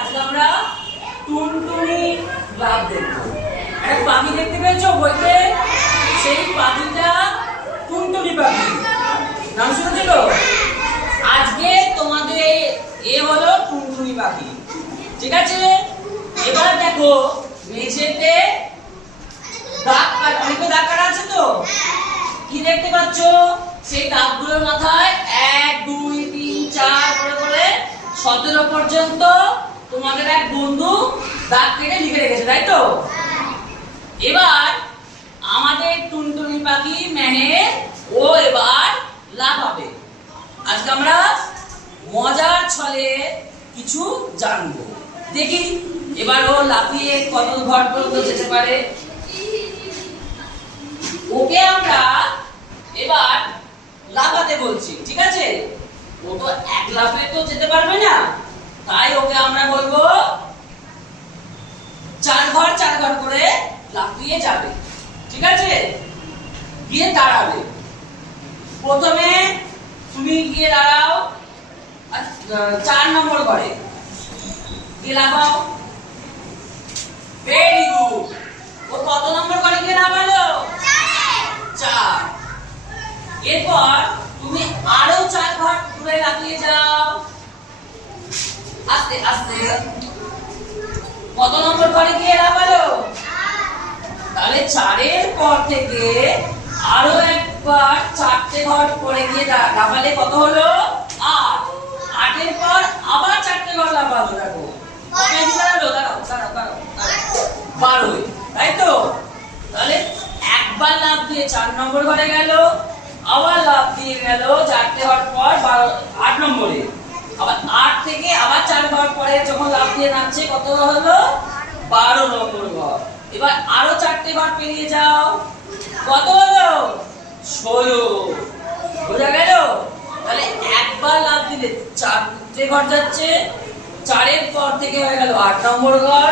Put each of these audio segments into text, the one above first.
আজকে আমরা টুনটুনি লাভ দেখবো। একটা পাখি দেখতে পেয়েছো বইতে? সেই পাখিটা টুনটুনি পাখি, নাম শুনেছিল? আজকে তোমাদের এ হলো টুনটুনি পাখি, ঠিক আছে? এবার দেখো মেঝেতে দাগ কাটা, অনেক দাগ কাটা আছে তো, কি দেখতে পাচ্ছ? সেই দাগগুলোর মাথায় 1 2 3 4 করে করে 17 পর্যন্ত তোমাদের এক বন্ধু দাগ কেটে লিখে রেখেছে, তাই তো? এবার আমাদের টুনটুনি পাখি মেহের ও এবার লাফাবে। আজকে আমরা মজার ছলে কিছু জানবো, দেখি এবার ও লাফিয়ে কত ঘর পর্যন্ত যেতে পারে। ওকে আমরা এবার লাফাতে বলছি, ঠিক আছে? ও তো এক লাফে তো যেতে পারবে না, তাই ওকে আমরা বলবো 4 ঘর করে লাফিয়ে যাবে, ঠিক আছে? গিয়ে দাঁড়াবে। প্রথমে তুমি গিয়ে দাঁড়াও 4 নম্বর ঘরে, গিয়ে লাফাও। Very good. ও কত নম্বর ঘরে গিয়ে নামালো? 4। এরপর তুমি আরো 4 ঘর ঘুরে লাফিয়ে যাও, আস্তে আস্তে। কত নম্বর ঘরে গিয়ে লাফালো? তাহলে 4 এর পর থেকে আরো একবার 4টে ঘর পরে গিয়ে লাফালে কত হলো? 8। 8 এর পর আবার 4টে ঘর লাফালো। দেখো কত দাঁড়ালো? দাঁড়াও 12, তাই তো? তাহলে একবার লাফ দিয়ে 4 নম্বর ঘরে গেল, আবার লাফ দিয়ে গেল 4টে ঘর পর 8 নম্বরে, আবার 8 থেকে আবার 4 ঘর পরে যখন লাফ দিয়ে নামছে কত হলো? 12 নম্বর ঘর। এবার আরো 4টে ঘর পেরিয়ে যাও, কত হলো? 16। বোঝা গেল? তাহলে একবার লাফ দিলে 4টে ঘর যাচ্ছে, 4 এর পর থেকে হয়ে গেল 8 নম্বর ঘর,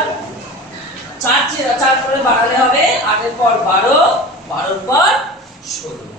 4 করে বাড়ালে হবে 8 এর পর 12, 12 এর পর 16।